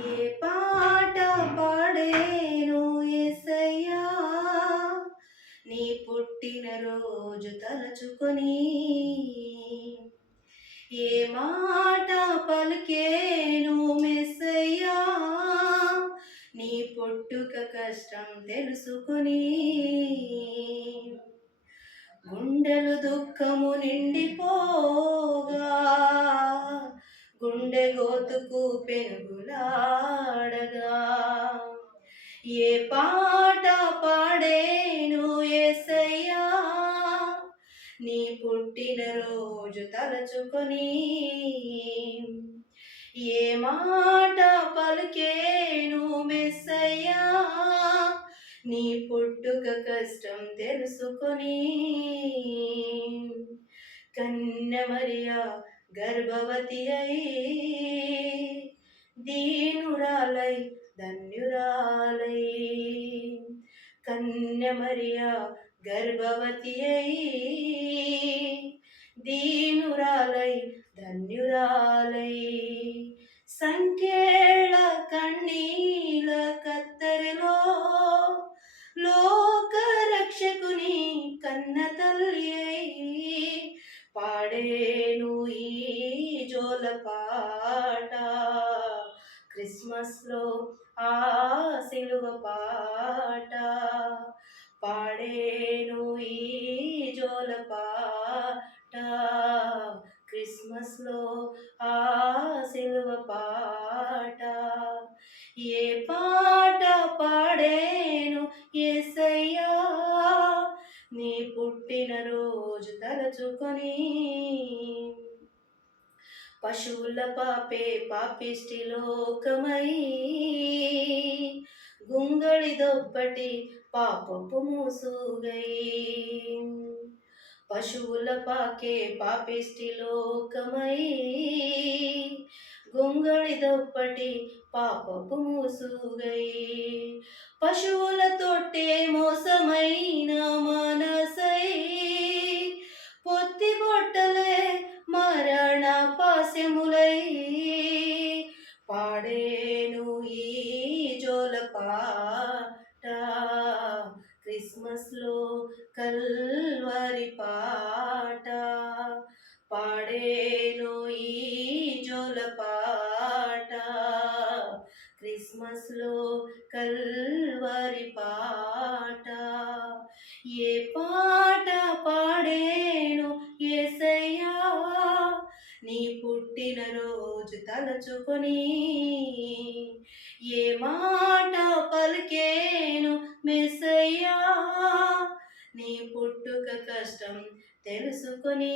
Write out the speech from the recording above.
ఏ పాట పాడేను ఎసయ్యా నీ పుట్టిన రోజు తలచుకొని ఏ మాట పలికేను మెస్సయ్యా నీ పుట్టుక కష్టం తెలుసుకొని గుండెలు దుఃఖము నిండిపోగా గుండె గోతుకు పెరుగులాడగా ఏ పాట పాడేను ఎసయ్యా నీ పుట్టిన రోజు తలచుకొని ఏ మాట పలికేను మెస్సయ్యా? నీ పుట్టుక కష్టం తెలుసుకొని కన్నెమరియా గర్భవతి అయి దీనురాలై ధన్యురాలై. కన్యమరియా గర్భవతి అయి దీనురాలై ధన్యురాలై. సంఖ్యేళ కన్నీల కత్తరిలో లోక రక్షకుని కన్న తల్లి పాడే జోల పాట. క్రిస్మస్లో ఆ సిలువ పాట. పాడేను ఈ జోల పాట. క్రిస్మస్లో ఆ సిలువ పాట. ఏ పాట పాడేను ఏసయ్యా? నీ పుట్టిన రోజు తలచుకొని పశువుల పాపే పాపిష్టి లోకమై. గుంగళి దొప్పటి పాపపు మూసుగై. పశువుల పాకే పాపిష్టి లోకమై. గుంగళి దొప్పటి పాపపు మూసుగై. పశువుల తొట్టే మోసమైన మనసై పాట క్రిస్మస్లో కల్వరి పాట పాడేను ఈ జోల పాట క్రిస్మస్లో కల్వరి పాట ఏ నీ పుట్టిన రోజు తలచుకొని ఏ మాట పలికేను మెస్సయ్యా? నీ పుట్టుక కష్టం తెలుసుకొని